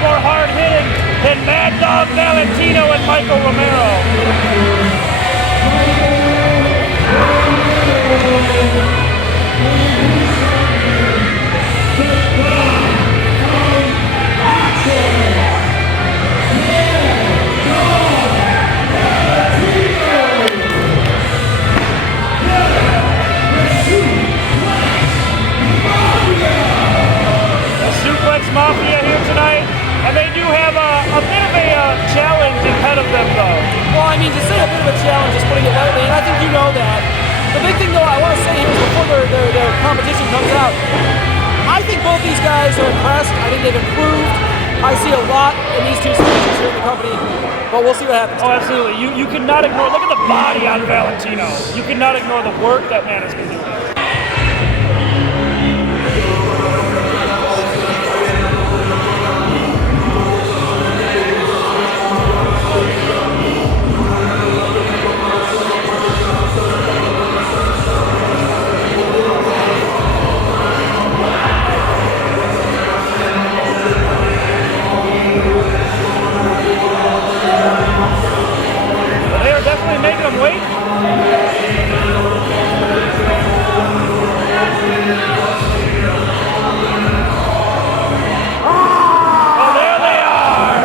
more hard-hitting than Mad Dog Valentino and Michael Romero. Suplex Mafia here tonight, and they do have a bit of a challenge ahead of them, though. Well, I mean, to say a bit of a challenge is putting it lightly, and I think you know that. The big thing, though, I want to say here is before their competition comes out, I think both these guys are impressed. I think they've improved. I see a lot in these two speeches here in the company, but we'll see what happens. Oh, absolutely. You cannot ignore, look at the body on Valentino. You cannot ignore the work that man has been doing. Making them wait. Oh, there they are.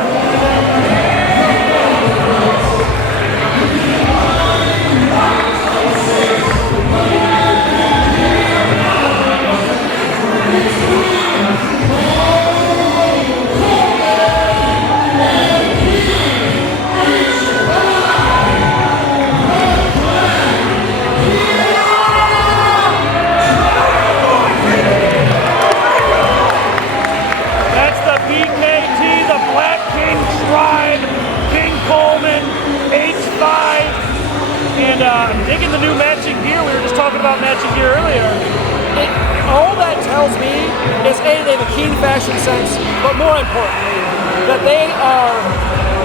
King Coleman, H5, and I'm digging the new matching gear. We were just talking about matching gear earlier. All that tells me is A, they have a keen fashion sense, but more importantly, that they are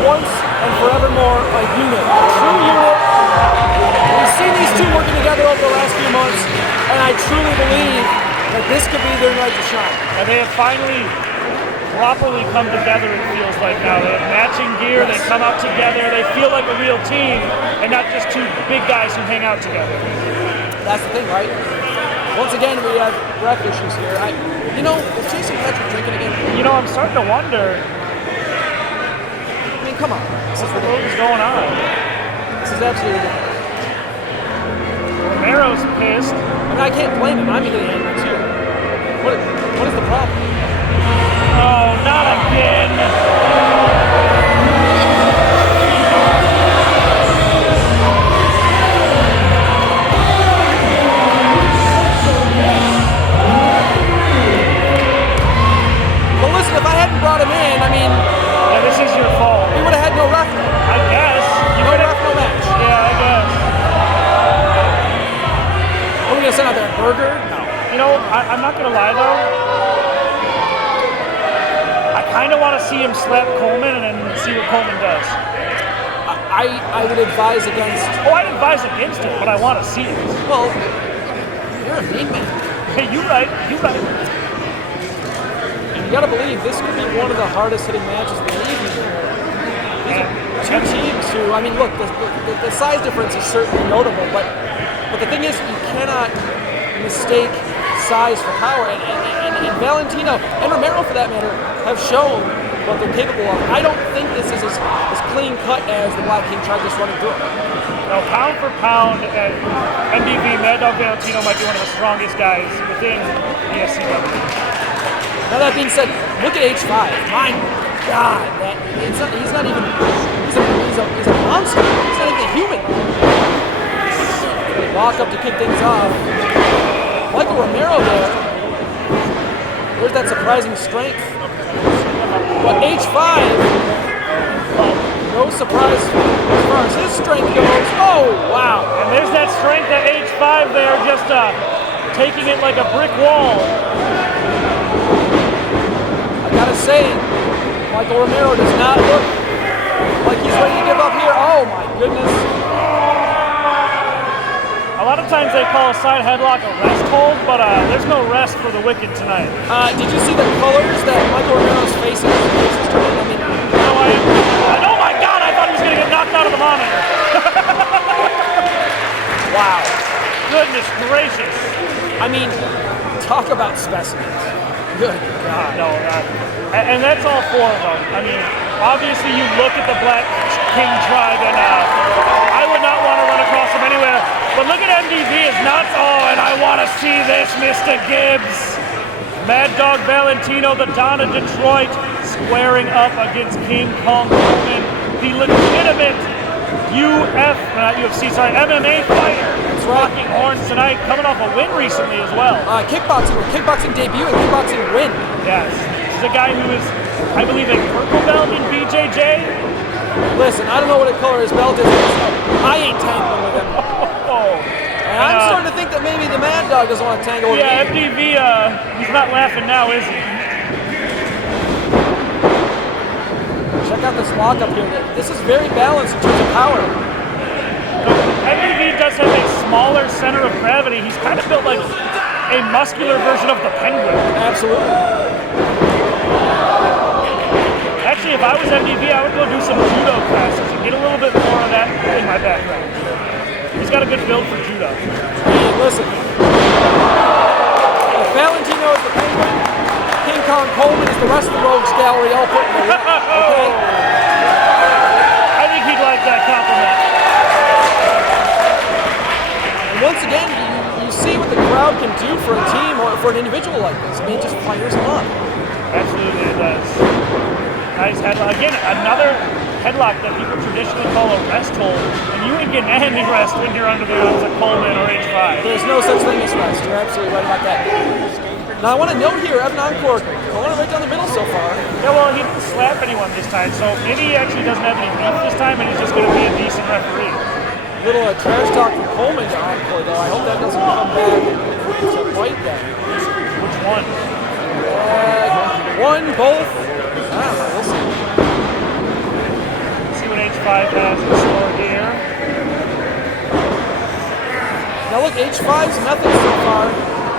once and forevermore a unit, a true unit. We've seen these two working together over the last few months, and I truly believe that this could be their night to shine. And they have finally properly come together, it feels like now. They have matching gear, they come out together, they feel like a real team, and not just two big guys who hang out together. That's the thing, right? Once again, we have breath issues here. Is Jason Patrick drinking again? I'm starting to wonder. I mean, come on. What is going on? This is absolutely ridiculous. Romero's pissed. I mean, I can't blame him. I'm getting angry too. What is the problem? Oh, not again. Well, listen, if I hadn't brought him in, Yeah, this is your fault. we would have had no ref. I guess. No ref, no match. Yeah, I guess. Are we going to send out there a burger? No. I'm not going to lie, though. I kind of want to see him slap Coleman and then see what Coleman does. I would advise against... Oh, I'd advise against it, but I want to see it. Well, you're a mean man. Hey, you right. And you got to believe this could be one of the hardest hitting matches of the evening. These are two teams who, look, the size difference is certainly notable, but the thing is, you cannot mistake size for power, and Valentino and Romero, for that matter, have shown what they're capable of. I don't think this is as clean cut as the Black King tried just running through it. No, pound for pound, MDV, Mad Dog Valentino might be one of the strongest guys within the SCW. Now that being said, look at H5. My God, he's a monster. He's not even a human. Walk up to kick things off. Michael Romero there's that surprising strength. But H5, no surprise as far as his strength goes. Oh, wow. And there's that strength at H5 there, just taking it like a brick wall. I gotta say, Michael Romero does not look like he's ready to give up here. Oh, my goodness. A lot of times they call a side headlock a rest hold, but there's no rest for the Wicked tonight. Did you see the colors that Michael Romero's face is I mean, talk about specimens. Good God. No, and that's all four of them. I mean, obviously you look at the Black King tribe, and I would not want to run across them anywhere. But look at MDV is nuts. Oh, and I want to see this, Mr. Gibbs. Mad Dog Valentino, the Don of Detroit, squaring up against King Kong Coleman, the legitimate MMA fighter. That's right. Rocking horns tonight, coming off a win recently as well. Kickboxing debut and kickboxing win. Yes. This is a guy who is, I believe, a purple belt in BJJ. Listen, I don't know what color his belt is, so I ain't tangling with him. And I'm starting to think that maybe the Mad Dog doesn't want to tangle with me. Yeah, MDV, he's not laughing now, is he? Check out this lockup here. This is very balanced in terms of power. MDV does have a smaller center of gravity. He's kind of built like a muscular version of the Penguin. Absolutely. Actually, if I was MDV, I would go do some judo classes and get a little bit more of that in my background. He's got a good build for judo. Hey, listen. If Valentino is the Penguin, King Kong Coleman is the rest of the Rogues Gallery all put in the ring. Okay? I think he'd like that compliment. And once again, you see what the crowd can do for a team or for an individual like this. I mean, it just fires them up. Absolutely, it does. Nice headlock. Again, another headlock that people traditionally call a rest hold. And you ain't getting any rest when you're under the arms of Coleman or H5. There's no such thing as rest. You're absolutely right about that. Now, I want to note here, Evan Encore calling it right down the middle so far. Yeah, well, he didn't slap anyone this time, so maybe he actually doesn't have any beef this time, and he's just going to be a decent referee. Little trash talk from Coleman to Encore, though. I hope that doesn't come back to bite them. Which one? One, both. I don't know. We'll see. Let's see what H5 has in store here. Now look, H5's methods so far,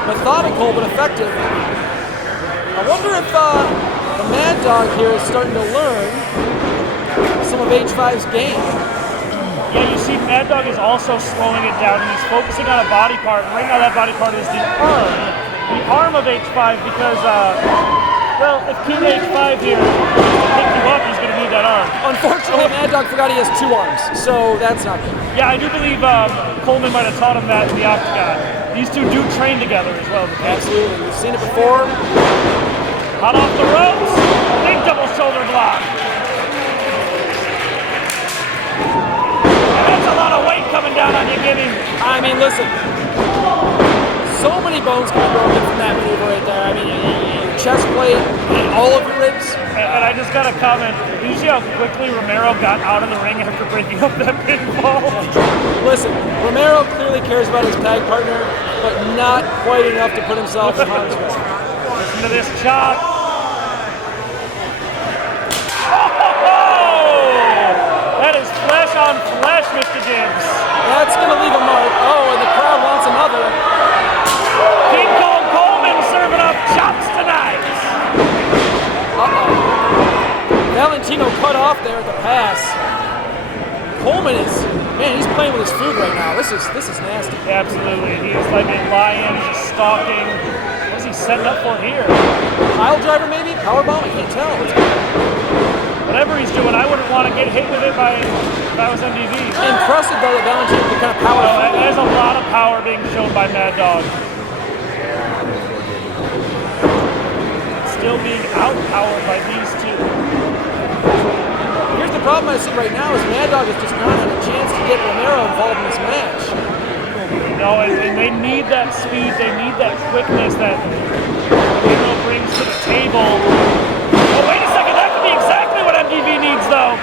methodical but effective. I wonder if the Mad Dog here is starting to learn some of H5's game. Yeah, you see Mad Dog is also slowing it down, and he's focusing on a body part. And right now that body part is the arm of H5 because, well, if King H5 here pick you up, he's going to need that arm. Unfortunately, Mad Dog forgot he has two arms, so that's not good. Yeah, I do believe Coleman might have taught him that in the octagon. These two do train together as well. Absolutely, we've seen it before. Hot off the ropes, big double shoulder block. And that's a lot of weight coming down on you, Gibby. I mean, listen, so many bones can be broken from that maneuver right there. I mean, your chest plate, all of your ribs. And I just got a comment. Did you see how quickly Romero got out of the ring after breaking up that pinfall? Listen, Romero clearly cares about his tag partner, but not quite enough to put himself in harm's way. Listen to this chop. That is flesh on flesh, Mr. Gibbs. That's going to leave a mark. Oh, and the crowd wants another. King Kong Coleman serving up chops tonight. Valentino cut off there at the pass. Coleman is, man, he's playing with his food right now. This is nasty. Absolutely. He is like a lion just stalking. What is he setting up for here? Pile driver maybe? Powerbomb? I can't tell. Whatever he's doing, I wouldn't want to get hit with it if I was MDV. Impressive though that Valentino can kind of power. There's a lot of power being shown by Mad Dog. Still being outpowered by these two. Here's the problem I see right now is Mad Dog has just not had a chance to get Romero involved in this match. No, and they need that speed, they need that quickness that Romero brings to the table. Oh, wait a second, that could be exactly what MDV needs, though.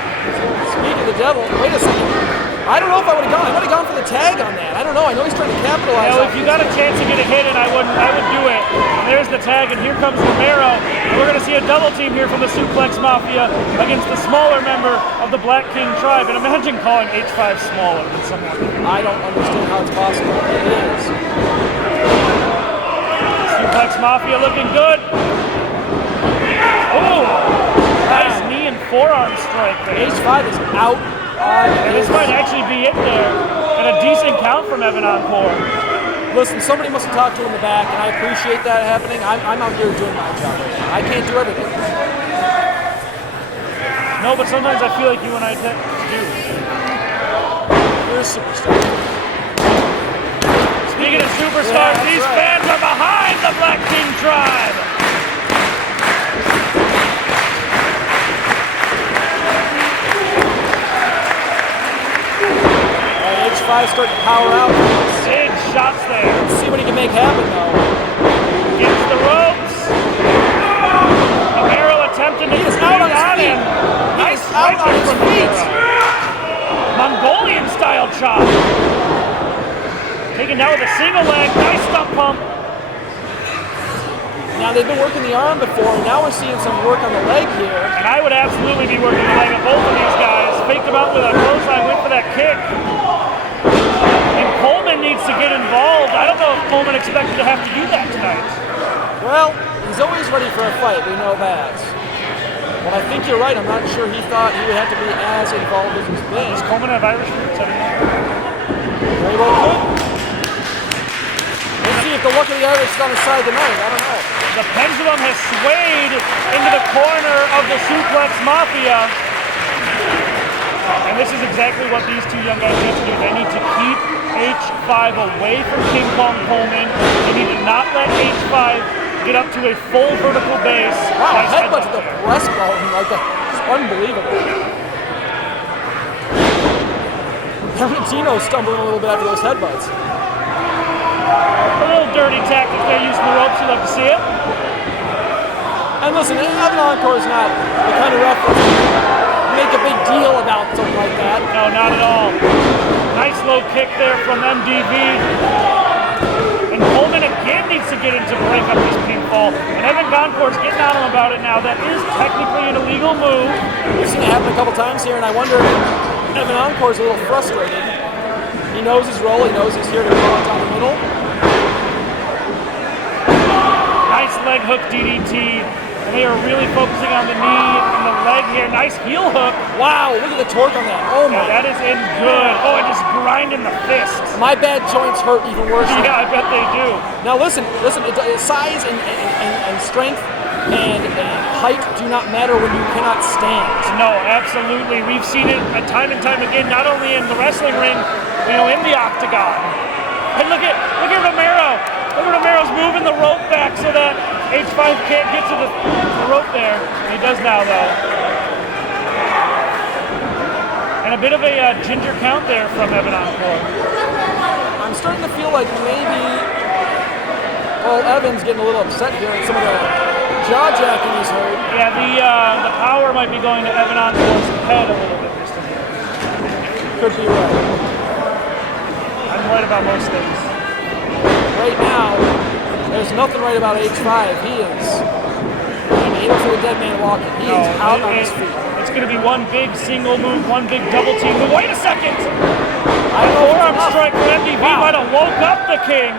Speak of the devil, wait a second. I don't know if I would have gone. I would have gone for the tag on that. I don't know. I know he's trying to capitalize. If you got a chance to get a hit, and I would do it. And there's the tag, and here comes Romero. And we're going to see a double team here from the Suplex Mafia against the smaller member of the Black King tribe. And imagine calling H5 smaller than someone. I don't understand how it's possible. It is. Suplex Mafia looking good. Oh, nice knee and forearm strike. H5 is out. And this might actually be it there. And a decent count from Evan Encore. Listen, somebody must have talked to him in the back, and I appreciate that happening. I'm out here doing my job right now. I can't do everything. No, but sometimes I feel like you and I do. You're a superstar. Speaking of superstars, Yeah, these right. fans are behind the Black King Tribe. H5 starting to power out. Big shots there. Let's see what he can make happen, though. Gets the ropes. Romero attempting to He is out on his on feet. him. He Nice is out right on there his from feet. Romero. Mongolian style chop. Taken down with a single leg. Nice stump pump. Now, they've been working the arm before, and now we're seeing some work on the leg here. And I would absolutely be working the leg of both of these guys. Faked them out with a clothesline, went for that kick. And Coleman needs to get involved. I don't know if Coleman expected to have to do that tonight. Well, he's always ready for a fight, we know that. But I think you're right, I'm not sure he thought he would have to be as involved as he's been. Does Coleman have Irish roots? I don't know. Very well could. Let's see if the luck of the Irish is on his side tonight, I don't know. The pendulum has swayed into the corner of the Suplex Mafia. And this is exactly what these two young guys need to do. They need to keep H5 away from King Kong Coleman. They need to not let H5 get up to a full vertical base. Wow, Nice headbutt to the breastbone like that. It's unbelievable. Valentino stumbling a little bit after those headbutts. A little dirty tactic they use in the ropes. You love to see it. And listen, Evan Encore is not the kind of referee to make a big deal about something like that. No, not at all. Nice low kick there from MDV. And Coleman again needs to get into break up this pinfall. And Evan Goncourt's getting on him about it now. That is technically an illegal move. We've seen it happen a couple times here, and I wonder if Evan Encore's a little frustrated. He knows his role. He knows he's here to go down the middle. Nice leg hook DDT. And they are really focusing on the knee and the leg here. Nice heel hook. Wow, look at the torque on that. Oh my. Yeah, that is in good. Oh, and just grinding the fist. My bad joints hurt even worse. Yeah, I bet they do. Now listen, size and strength and height do not matter when you cannot stand. No, absolutely. We've seen it time and time again, not only in the wrestling ring, in the octagon. And look at Romero. Look at Romero's moving the rope back so that H5 can't get to the rope there. He does now, though. And a bit of a ginger count there from Evan Encore. I'm starting to feel like maybe Evan's getting a little upset here at some of the jaw jacking he's heard. Yeah, the power might be going to Evan Encore's head a little bit just a bit. Could be right. I'm right about most things. Right now, there's nothing right about H5. He don't feel a dead man walking. He is out on his feet. It's going to be one big single move, one big double team move. Wait a second! I don't know. Forearm strike from MDV might have woke up the King.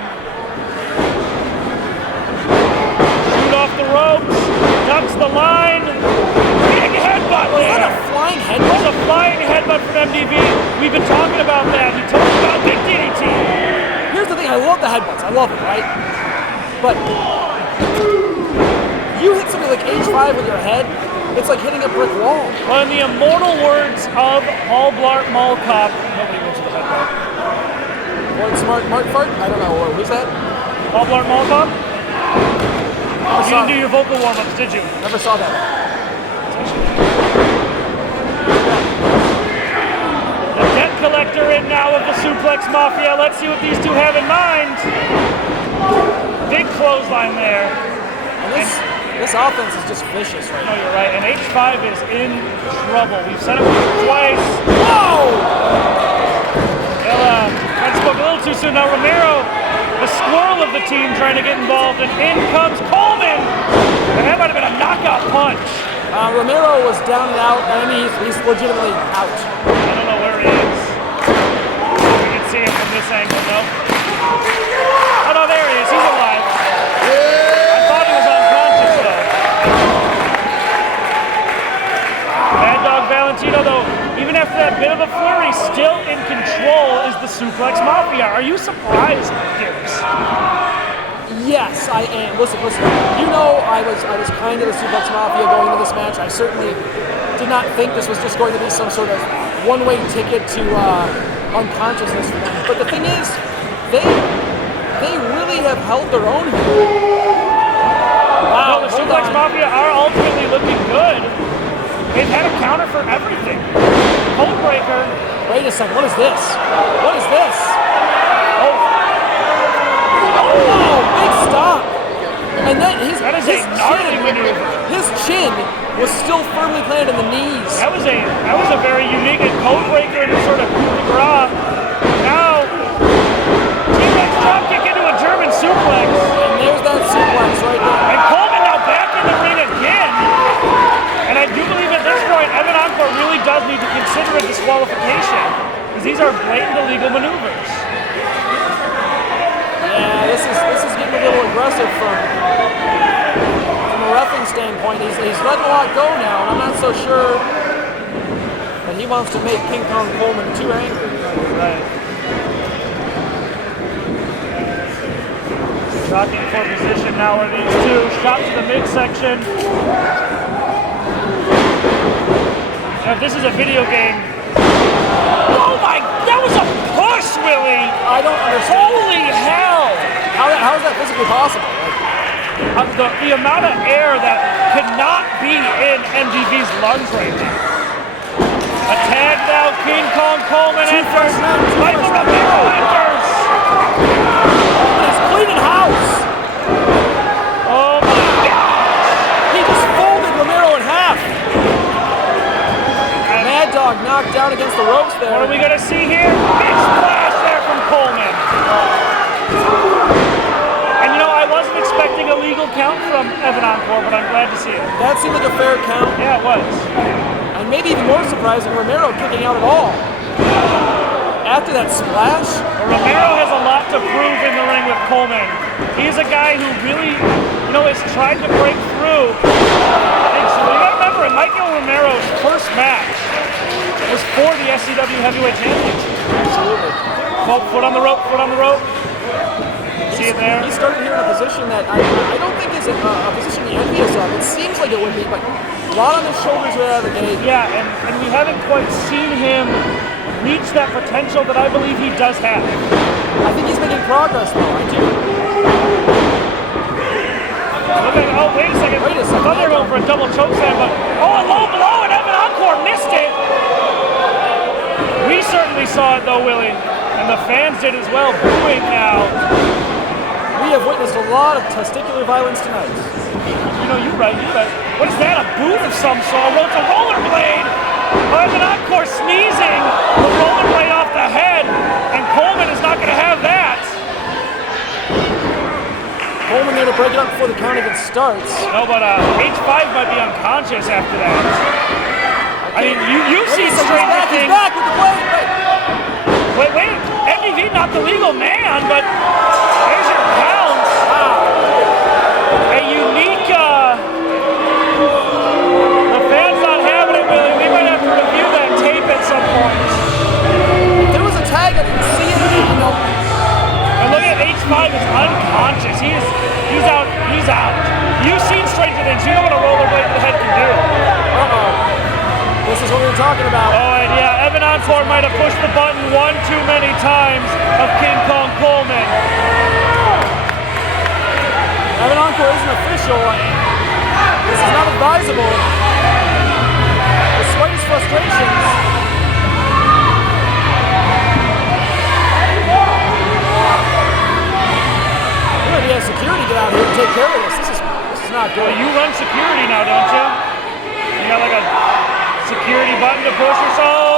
Shoot off the ropes, ducks the line. Big headbutt Was there. that a flying It headbutt? was a flying headbutt from MDV. We've been talking about that. He told us about big DDT. Here's the thing, I love the headbutts. I love it, right? But you hit something like H5 with your head, it's like hitting a brick wall. Well, in the immortal words of Paul Blart Mall Cop, nobody goes to the headbutt. What, Mark Fart? I don't know. Who's that? Paul Blart Mall Cop? Never You saw, didn't do your vocal warm-ups, did you? never saw that. The debt collector in now of the Suplex Mafia. Let's see what these two have in mind. Big clothesline there. And this offense is just vicious right No, now. you're right. And H5 is in trouble. We've said it twice. Whoa! Well, I spoke a little too soon. Now Romero, the squirrel of the team, trying to get involved. And in comes Coleman. And that might have been a knockout punch. Romero was down and out. I mean, he's legitimately out. I don't know where he is. We can see him from this angle, though. Oh, no, there he is. He's alive. I thought he was unconscious, though. Mad Dog Valentino, though, he even after that bit of a flurry, still in control is the Suplex Mafia. Are you surprised, Gibbs? Yes, I am. Listen. You know, I was kind of the Suplex Mafia going into this match. I certainly did not think this was just going to be some sort of one-way ticket to unconsciousness for them. But the thing is, they really have held their own here. Wow, No, the Suplex Mafia are ultimately looking good. They've had a counter for everything. Code breaker. Wait a second. What is this? What is this? Oh, big stop. And then his chin was still firmly planted in the knees. That was a very unique and code breaker and a sort of coup de grace. Now, T-Rex dropkick into a German suplex. And there's that suplex right there. And Coleman now back in the ring again. And I do believe at this point, Evan Encore really does need to consider a disqualification because these are blatant illegal maneuvers. Yeah, this is getting a little aggressive from a reffing standpoint. He's letting a lot go now, and I'm not so sure that he wants to make King Kong Coleman too angry. Right. Jockeying for position now are these two. Shot to the midsection. Now, if this is a video game. Oh my, that was a push, Willie! I don't understand. Holy hell! How is that physically possible? The amount of air that could not be in MDV's lungs right now. A tag now, King Kong Coleman enters. Michael Romero enters. He's cleaning house. Oh my gosh! He just folded Romero in half. Mad Dog knocked down against the ropes there. What are we gonna see here? Big splash there from Coleman. And you know, I wasn't expecting a legal count from Evan Encore, but I'm glad to see it. That seemed like a fair count. Yeah, it was. And maybe even more surprising, Romero kicking out at all. After that splash? Well, Romero has a lot to prove in the ring with Coleman. He's a guy who really, you know, has tried to break through. So you gotta remember, Michael Romero's first match was for the SCW Heavyweight Championship. Absolutely. Foot on the rope, foot on the rope. See it there? He started here in a position that I don't think is a position he envious of. It seems like it would be, but a lot on his shoulders right out of the gate. Yeah, and we haven't quite seen him reach that potential that I believe he does have. I think he's making progress, though. I do. Oh, wait a second. I thought they were going for a double choke slam, but a low blow, and Evan Encore missed it. We certainly saw it, though, Willie, and the fans did as well. Booing now. We have witnessed a lot of testicular violence tonight. You know, you're right. What is that? A boot of some sort? It's a rollerblade. Evan Encore sneezing. The rollerblade off the head, and Coleman is not going to have that. Coleman there to break it up before the count even starts. No, but H5 might be unconscious after that. I mean, you've seen stranger things. He's back with the blade. Wait. MDV not the legal man, but there's your pounds. Wow. A unique, the fans not having it, Willie. We might have to review that tape at some point. There was a tag, I didn't see it, you know. And look at H5 is unconscious. He's out. He's out. You've seen stranger things. You know what a rollerblade to the head can do. This is what we were talking about. Oh, and yeah, Evan Encore might have pushed the button one too many times of King Kong Coleman. Evan Encore isn't official. This is not advisable. The slightest frustrations. We're going to get security get out here and take care of this. This is not good. Well, you run security now, don't you? You got like a security button to push or so.